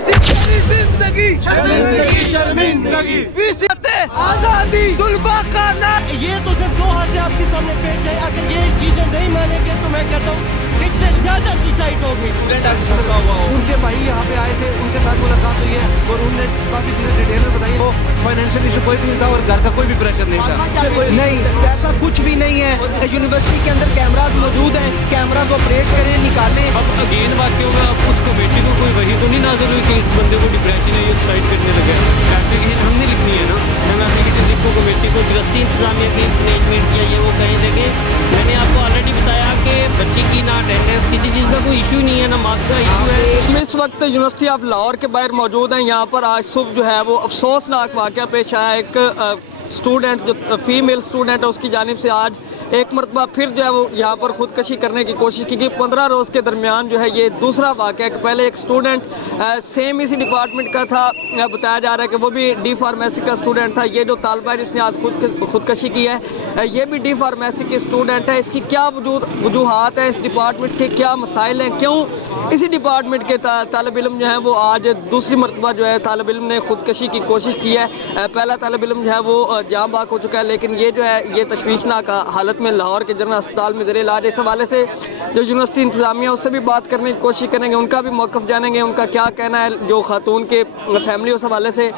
जिंदगी शर्मिंदगी आजादी तुलबा का नाम। ये तो सिर्फ 2 हाथ से आपके सामने पेश है। अगर ये चीजें नहीं मानेंगे तो मैं कहता हूँ इससे ज्यादा सुसाइड होगी। उनके भाई यहाँ पे आए थे, उनके साथ मुलाकात हुई है और उन्होंने काफी चीजें डिटेल में बताई। वो फाइनेंशियल इशू कोई भी नहीं था और घर का कोई भी प्रेशर नहीं था। नहीं, ऐसा कुछ भी नहीं है। यूनिवर्सिटी के अंदर कैमरास मौजूद हैं, कैमरास ऑपरेट करें, निकालें। अब अगेन बात क्यों है, अब उस कमेटी को कोई वही तो नहीं नाजुल हुई कि इस बंदे को डिप्रेशन है, ये सुसाइड करने लगे। एप्लीकेशन हमने लिखनी है ना, हम एप्लीकेशन लिखो कमेटी को, यूनिवर्सिटी इंतजामिया की मैनेजमेंट किया ये वो कहीं देंगे। मैंने आपको ऑलरेडी बताया कि बच्चे की ना अटेंडेंस, किसी चीज़ का कोई इशू नहीं है, ना मार्क्स का इशू है। हम इस वक्त यूनिवर्सिटी ऑफ लाहौर के बाहर मौजूद हैं। यहाँ पर आज सुबह जो है वो अफसोसनाक वाक़या पेश आया। एक स्टूडेंट जो फीमेल स्टूडेंट है उसकी जानिब से आज एक मरतबा फिर जो है वो यहाँ पर ख़ुदकशी करने की कोशिश की गई। 15 रोज़ के दरमियान जो है ये दूसरा वाक़या है। पहले एक स्टूडेंट सेम इसी डिपार्टमेंट का था, बताया जा रहा है कि वो भी डी फार्मेसी का स्टूडेंट था। ये जो तालिबा है जिसने आज ख़ुदकशी की है ये भी डी फार्मेसी की स्टूडेंट है। इसकी क्या वजूहात है, इस डिपार्टमेंट के क्या मसाइल हैं, क्यों इसी डिपार्टमेंट के तालिब इल्म जो है वो आज दूसरी मरतबा जो है तालिब इल्म ने ख़ुदकशी की कोशिश की है। पहला तालिब इल्म जो है वो जाँ बाक हो चुका है, लेकिन ये जो है ये तशवीशनाक हालत में लाहौर के जनरल अस्पताल में ज़ेरे इलाज। इस हवाले से जो यूनिवर्सिटी इंतज़ामिया उससे भी बात करने की कोशिश करेंगे, उनका भी मौक़िफ़ जानेंगे, उनका क्या कहना है। जो खातून के फैमिली उस हवाले से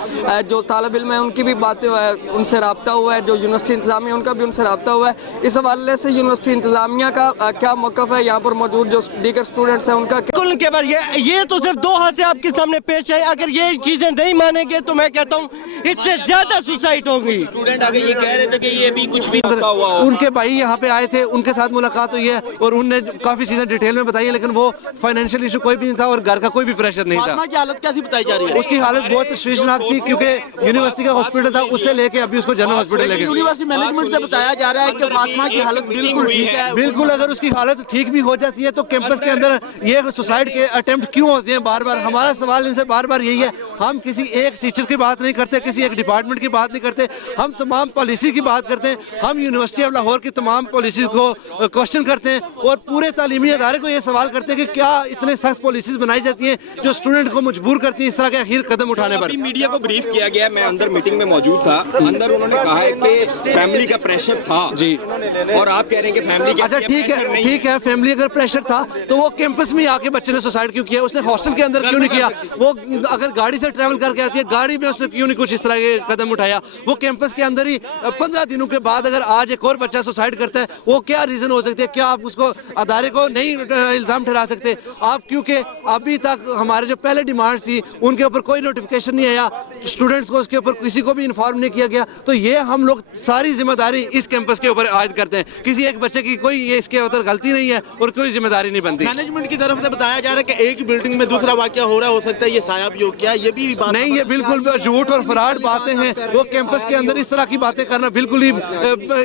जो तालिब इल्म है उनकी भी बातें उनसे रब्ता हुआ है, जो यूनिवर्सिटी इंतज़ामिया उनका भी उनसे रब्ता हुआ है। इस हवाले से यूनिवर्सिटी इंतज़ामिया का क्या मौक़िफ़ है, यहाँ पर मौजूद जो दीगर स्टूडेंट्स हैं उनका के बाद ये तो सिर्फ 2 हाथ से आपके सामने पेश है। अगर ये चीजें नहीं मानेंगे तो मैं कहता हूँ इससे ज्यादा सुसाइड होगी। स्टूडेंट आगे ये कह रहे थे कि ये भी कुछ भी हुआ हो। उनके भाई यहाँ पे आए थे, उनके साथ मुलाकात हुई है और उन्होंने काफी चीजें डिटेल में बताई है। लेकिन वो फाइनेंशियल इशू कोई भी नहीं था और घर का कोई भी प्रेशर नहीं था। की हालत कैसी बताई जा रही है? उसकी हालत बहुत तशवीशनाक थी क्योंकि यूनिवर्सिटी का हॉस्पिटल था, उससे लेके अभी उसको जनरल हॉस्पिटल लेके। यूनिवर्सिटी मैनेजमेंट से बताया जा रहा है कि फातिमा की हालत बिल्कुल ठीक है। बिल्कुल, अगर उसकी हालत ठीक भी हो जाती है तो कैंपस के अंदर ये सुसाइड के अटेम्प्ट क्यों होते हैं बार बार? हमारा सवाल इनसे बार बार यही है। हम किसी एक टीचर की बात नहीं करते, किसी एक डिपार्टमेंट की बात नहीं करते, हम तमाम पॉलिसी की बात करते हैं। हम यूनिवर्सिटी ऑफ लाहौर की तमाम पॉलिसीज को क्वेश्चन करते हैं और पूरे तालीमी अदारे को ये सवाल करते हैं कि क्या इतने सख्त पॉलिसीज बनाई जाती हैं जो स्टूडेंट को मजबूर करती हैं इस तरह के आखिर कदम उठाने पर। मीडिया को ब्रीफ किया गया, मैं अंदर मीटिंग में मौजूद था। अंदर उन्होंने कहा है कि फैमिली का प्रेशर था जी, और आप कह रहे हैं कि फैमिली का अच्छा ठीक है, फैमिली अगर प्रेशर था तो वो कैंपस में आके बच्चे ने सुसाइड क्यों किया? उसने हॉस्टल के अंदर क्यों नहीं किया? वो अगर गाड़ी से ट्रैवल करके आती है, गाड़ी में उसने क्यों नहीं कुछ इस तरह के कदम उठाया? वो कैंपस के अंदर ही 15 दिनों के बाद अगर आज एक और बच्चा सुसाइड करता है, वो क्या रीजन हो सकते हैं? क्या आप उसको अदारे को नहीं इल्जाम ठहरा सकते आप? क्योंकि अभी तक हमारे जो पहले डिमांड थी उनके ऊपर कोई नोटिफिकेशन नहीं आया, स्टूडेंट्स को उसके ऊपर किसी को भी इन्फॉर्म नहीं किया गया। तो ये हम लोग सारी जिम्मेदारी इस कैंपस के ऊपर आयद करते हैं। किसी एक बच्चे की कोई ये इसके ऊपर गलती नहीं है और कोई जिम्मेदारी नहीं बनती। मैनेजमेंट की तरफ से बताया जा रहा है कि एक बिल्डिंग में दूसरा वाकया हो रहा है, हो सकता है ये साया भी हो क्या? ये भी बात नहीं, ये बिल्कुल झूठ और फ्रॉड बातें हैं। वो कैंपस के अंदर इस तरह की बातें करना बिल्कुल ही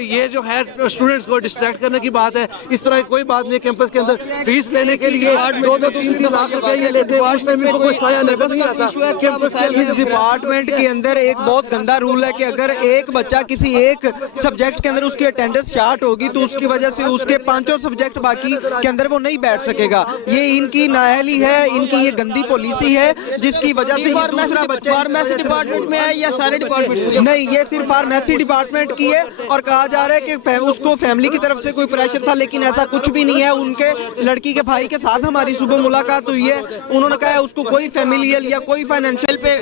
ये जो है स्टूडेंट्स को डिस्ट्रैक्ट करने की बात है। इस तरह की कोई बात नहीं। कैंपस के अंदर फीस लेने के लिए 2-3 लाख रुपए ये लेते हैं, उस टाइम इनको कोई साया नजर नहीं आता। कैंपस के इस डिपार्टमेंट के अंदर एक बहुत गंदा रूल है कि अगर एक बच्चा किसी एक सब्जेक्ट के अंदर उसकी अटेंडेंस शार्ट होगी तो उसकी वजह से उसके 5 सब्जेक्ट बाकी के अंदर वो नहीं बैठ सकेगा। ये इनकी नाअहली है, इनकी ये गंदी पॉलिसी है जिसकी वजह से ये दूसरा बच्चा फार्मेसी डिपार्टमेंट में है या सारे डिपार्टमेंट? नहीं, ये सिर्फ फार्मेसी डिपार्टमेंट की है और कहा जा रहा है कि उसको फैमिली की तरफ से कोई प्रेशर था, लेकिन ऐसा कुछ भी नहीं है। उनके लड़की के भाई के साथ हमारी सुबह मुलाकात हुई है, उन्होंने कहा है उसको कोई फैमिलियल या कोई फाइनेंशियल पे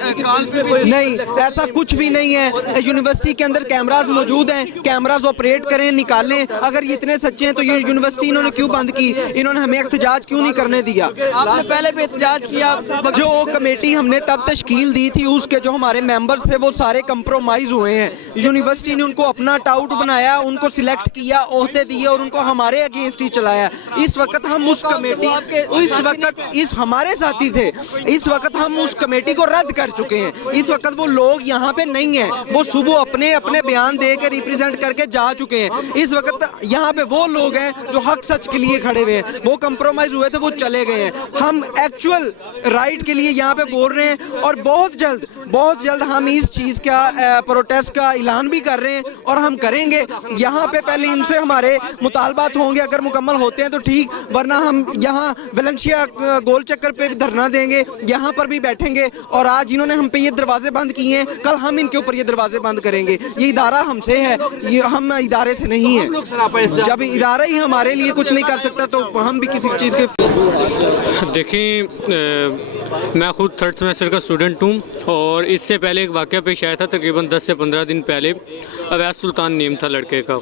नहीं, ऐसा कुछ भी नहीं है। यूनिवर्सिटी के अंदर कैमरास मौजूद हैं, कैमरास ऑपरेट करें, निकालें। अगर ये इतने सच्चे हैं तो ये यूनिवर्सिटी इन्होंने क्यों बंद की? इन्होंने हमें एहतजाज क्यों नहीं करने दिया? आपने पहले भी एहतजाज किया। जो कमेटी हमने तब तश्कील दी थी उसके जो हमारे मेंबर्स थे वो सारे कंप्रोमाइज हुए हैं। यूनिवर्सिटी ने उनको अपना टाउट बनाया, उनको सिलेक्ट किया, ओहदे दिए और उनको हमारे अगेंस्ट ही चलाया। इस वक्त हम उस कमेटी इस हमारे साथी थे, इस वक्त हम उस कमेटी को रद्द कर चुके हैं। इस वक्त वो लोग यहाँ पे नहीं है, वो सुबह अपने अपने बयान दे के रिप्रेजेंट करके जा चुके हैं। इस वक्त यहाँ पे वो लोग हैं जो हक सच के लिए खड़े हुए हैं, वो कंप्रोमाइज हुए थे, वो चले गए हैं। हम एक्चुअल राइट के लिए यहाँ पे बोल रहे हैं, और बहुत जल्द हम इस चीज़ का प्रोटेस्ट का ऐलान भी कर रहे हैं और हम करेंगे। यहाँ पे पहले इनसे हमारे मुतालबात होंगे, अगर मुकम्मल होते हैं तो ठीक, वरना हम यहाँ वेलेंशिया गोल चक्कर पे भी धरना देंगे, यहाँ पर भी बैठेंगे। और आज इन्होंने हम पे ये दरवाजे बंद किए हैं, कल हम इनके ऊपर ये दरवाजे बंद करेंगे। ये इदारा हमसे है, ये हम इदारे से नहीं है। जब इदारा ही हमारे लिए कुछ नहीं कर सकता तो हम भी किसी चीज़ के। देखिए मैं ख़ुद थर्ड सेमेस्टर का स्टूडेंट हूँ और इससे पहले एक वाक़या पेश आया था तकरीबन 10 से 15 दिन पहले। अवैस सुल्तान नेम था लड़के का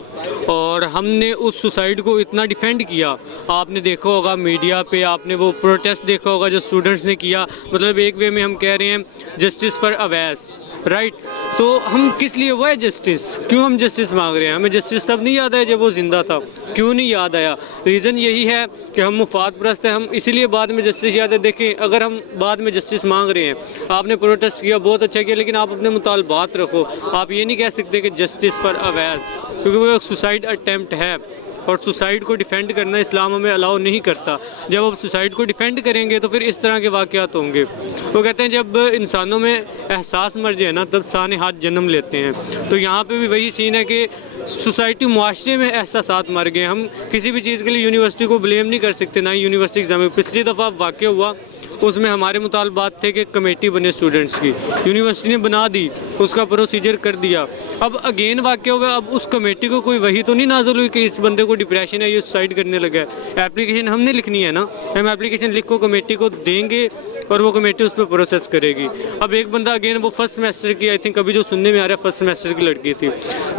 और हमने उस सुसाइड को इतना डिफेंड किया। आपने देखा होगा मीडिया पे, आपने वो प्रोटेस्ट देखा होगा जो स्टूडेंट्स ने किया। मतलब एक वे में हम कह रहे हैं जस्टिस फॉर अवैस, राइट। तो हम किस लिए हुआ है जस्टिस, क्यों हम जस्टिस मांग रहे हैं? हमें जस्टिस तब नहीं याद आया जब वो ज़िंदा था, क्यों नहीं याद आया? रीज़न यही है कि हम मुफाद परस्त हैं, हम इसीलिए बाद में जस्टिस याद है। देखें, अगर हम बाद में जस्टिस मांग रहे हैं, आपने प्रोटेस्ट किया, बहुत अच्छा किया, लेकिन आप अपने मुतालबात रखो। आप ये नहीं कह सकते कि जस्टिस फॉर अवैस, क्योंकि वो एक सुसाइड अटैम्प्ट है और सुसाइड को डिफेंड करना इस्लाम हमें अलाउ नहीं करता। जब आप सुसाइड को डिफेंड करेंगे तो फिर इस तरह के वाक़यात होंगे। वो कहते हैं जब इंसानों में एहसास मर जाए ना तब साने हाथ जन्म लेते हैं। तो यहाँ पे भी वही सीन है कि सोसाइटी मुआशरे में एहसासात मर गए। हम किसी भी चीज़ के लिए यूनिवर्सिटी को ब्लेम नहीं कर सकते, ना ही यूनिवर्सिटी एग्ज़ाम में। पिछली दफ़ा वाक़या हुआ उसमें हमारे मुतालबात थे कि कमेटी बने स्टूडेंट्स की, यूनिवर्सिटी ने बना दी, उसका प्रोसीजर कर दिया। अब अगेन वाक़या हुआ, अब उस कमेटी को कोई वही तो नहीं नाज़िल हुई कि इस बंदे को डिप्रेशन है, ये सुसाइड करने लगा है। एप्लीकेशन हमने लिखनी है ना, हम एप्लीकेशन लिख को कमेटी को देंगे और वो कमेटी उस पर प्रोसेस करेगी। अब एक बंदा अगेन वो फर्स्ट सेमेस्टर की, आई थिंक अभी जो सुनने में आ रहा है फर्स्ट सेमेस्टर की लड़की थी,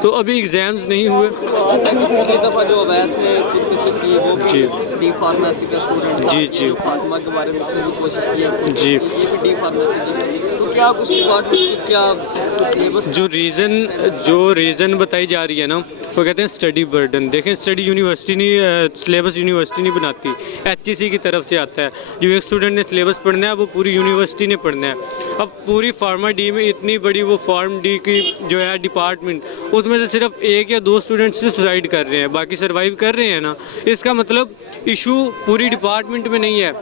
तो अभी एग्ज़ाम्स नहीं हुए। पिछली दफ़ा जो अवैस ने खुदकुशी की वो जी डी फार्मेसी का स्टूडेंट था, जी फातिमा के बारे में उसने भी कोशिश किया जी। ये भी डी फार्मेसी की, तो क्या कुछ डिपार्टमेंट क्या सिलेबस जो रीज़न बताई जा रही है ना, वो कहते हैं स्टडी बर्डन। देखें, स्टडी यूनिवर्सिटी नहीं, सिलेबस यूनिवर्सिटी नहीं बनाती, HEC की तरफ से आता है। जो एक स्टूडेंट ने सिलेबस पढ़ना है वो पूरी यूनिवर्सिटी ने पढ़ना है। अब पूरी फार्मा डी में इतनी बड़ी वो फार्म डी की जो है डिपार्टमेंट, उसमें से सिर्फ 1 या 2 स्टूडेंट्स से सुसाइड कर रहे हैं, बाकी सर्वाइव कर रहे हैं ना। इसका मतलब इशू पूरी डिपार्टमेंट में नहीं है।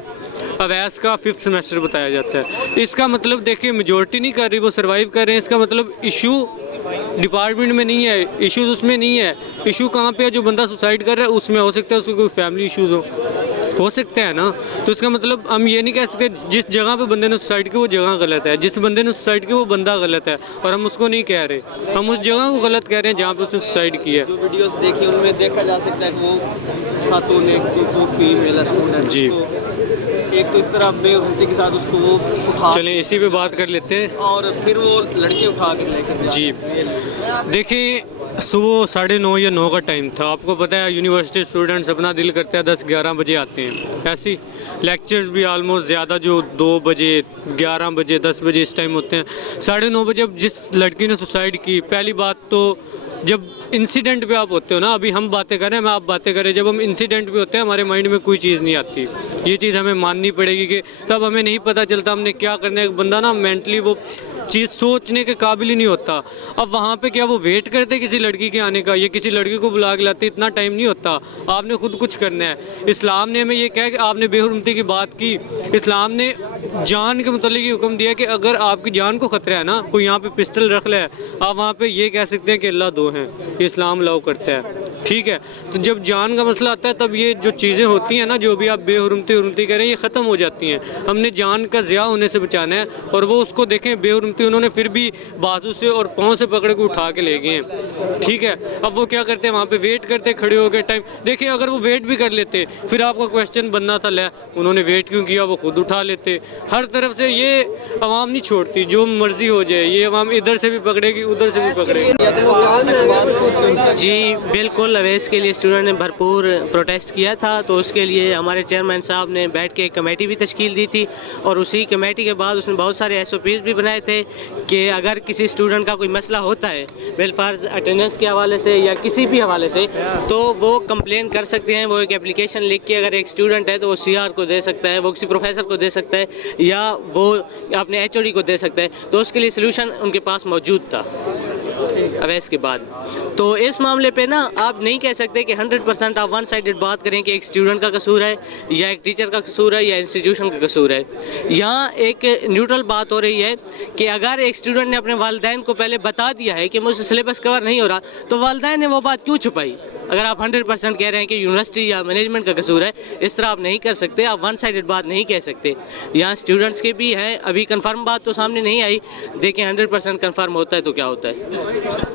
अवैस का 5th सेमेस्टर बताया जाता है, इसका मतलब देखिए मेजॉरिटी नहीं कर रही, वो सर्वाइव कर रहे हैं। इसका मतलब इशू डिपार्टमेंट में नहीं है, इश्यूज उसमें नहीं है। इशू कहाँ पे है? जो बंदा सुसाइड कर रहा है उसमें हो सकता है उसको कोई फैमिली इश्यूज़ हो सकते हैं ना। तो इसका मतलब हम ये नहीं कह सकते जिस जगह पे बंदे ने सुसाइड की वो जगह गलत है, जिस बंदे ने सुसाइड की वो बंदा गलत है, और हम उसको नहीं कह रहे, हम उस जगह को गलत कह रहे हैं जहाँ पे उसने सुसाइड किया है। जो वीडियोस देखी उनमें देखा जा सकता है कि वो खातून एक तो फीमेल स्टूडेंट जी, एक तो इस तरह बेगुमती के साथ उसको वो उठा, चलें इसी पे बात कर लेते हैं। और फिर वो लड़के उठा कर लेकर जी देखिए, सुबह 9:30 या 9 का टाइम था। आपको पता है यूनिवर्सिटी स्टूडेंट्स अपना दिल करता है 10-11 बजे आते हैं। ऐसी लेक्चर्स भी आलमोस्ट ज़्यादा जो 2 बजे, 11 बजे, 10 बजे इस टाइम होते हैं। 9:30 बजे अब जिस लड़की ने सुसाइड की, पहली बात तो जब इंसिडेंट पे आप होते हो ना, अभी हम बातें करें, मैं आप बातें करें, जब हम इंसिडेंट पे होते हैं हमारे माइंड में कोई चीज़ नहीं आती। ये चीज़ हमें माननी पड़ेगी कि तब हमें नहीं पता चलता हमने क्या करना है। एक बंदा ना मेंटली वो चीज़ सोचने के काबिल ही नहीं होता। अब वहाँ पे क्या वो वेट करते किसी लड़की के आने का, ये किसी लड़की को बुला के लाते? इतना टाइम नहीं होता, आपने खुद कुछ करना है। इस्लाम ने हमें ये कहा कि आपने बेहुरमती की बात की, इस्लाम ने जान के मुतालिक ये हुक्म दिया कि अगर आपकी जान को ख़तरा है ना, कोई यहाँ पे पिस्टल रख ले, आप वहाँ पे ये कह सकते हैं कि अल्लाह 2 हैं, ये इस्लाम अलाउ करता है, ठीक है। तो जब जान का मसला आता है तब ये जो चीज़ें होती हैं ना, जो भी आप बेहुरमती करें, ये ख़त्म हो जाती हैं। हमने जान का ज़िया होने से बचाना है। और वो उसको देखें बेहुरमती, उन्होंने फिर भी बाजू से और पाँव से पकड़ के उठा के ले गए हैं, ठीक है। अब वो क्या करते हैं, वहाँ पे वेट करते खड़े हो गए टाइम। देखिए अगर वो वेट भी कर लेते फिर आपका क्वेश्चन बनना था, ले उन्होंने वेट क्यों किया, वो खुद उठा लेते। हर तरफ से ये अवाम नहीं छोड़ती, जो मर्जी हो जाए, ये अवाम इधर से भी पकड़ेगी उधर से भी पकड़ेगी। जी बिल्कुल, अवैस के लिए स्टूडेंट ने भरपूर प्रोटेस्ट किया था, तो उसके लिए हमारे चेयरमैन साहब ने बैठ के एक कमेटी भी तश्कील दी थी, और उसी कमेटी के बाद उसने बहुत सारे SOPs भी बनाए थे कि अगर किसी स्टूडेंट का कोई मसला होता है वेलफेयर अटेंडेंस के हवाले से या किसी भी हवाले से, तो वो कंप्लेन कर सकते हैं। वो एक एप्लीकेशन लिख के अगर एक स्टूडेंट है तो वो CR को दे सकता है, वो किसी प्रोफेसर को दे सकता है, या वो अपने HOD को दे सकता है। तो उसके लिए सलूशन उनके पास मौजूद था। अवैस के बाद। तो इस मामले पे ना आप नहीं कह सकते कि 100% आप वन साइडेड बात करें कि एक स्टूडेंट का कसूर है या एक टीचर का कसूर है या इंस्टीट्यूशन का कसूर है। यहाँ एक न्यूट्रल बात हो रही है कि अगर एक स्टूडेंट ने अपने वालिदैन को पहले बता दिया है कि मुझसे सिलेबस कवर नहीं हो रहा, तो वालिदैन ने वो बात क्यों छुपाई? अगर आप 100% कह रहे हैं कि यूनिवर्सिटी या मैनेजमेंट का कसूर है, इस तरह आप नहीं कर सकते, आप वन साइडेड बात नहीं कह सकते। यहाँ स्टूडेंट्स के भी हैं, अभी कंफर्म बात तो सामने नहीं आई, देखें 100% कंफर्म होता है तो क्या होता है।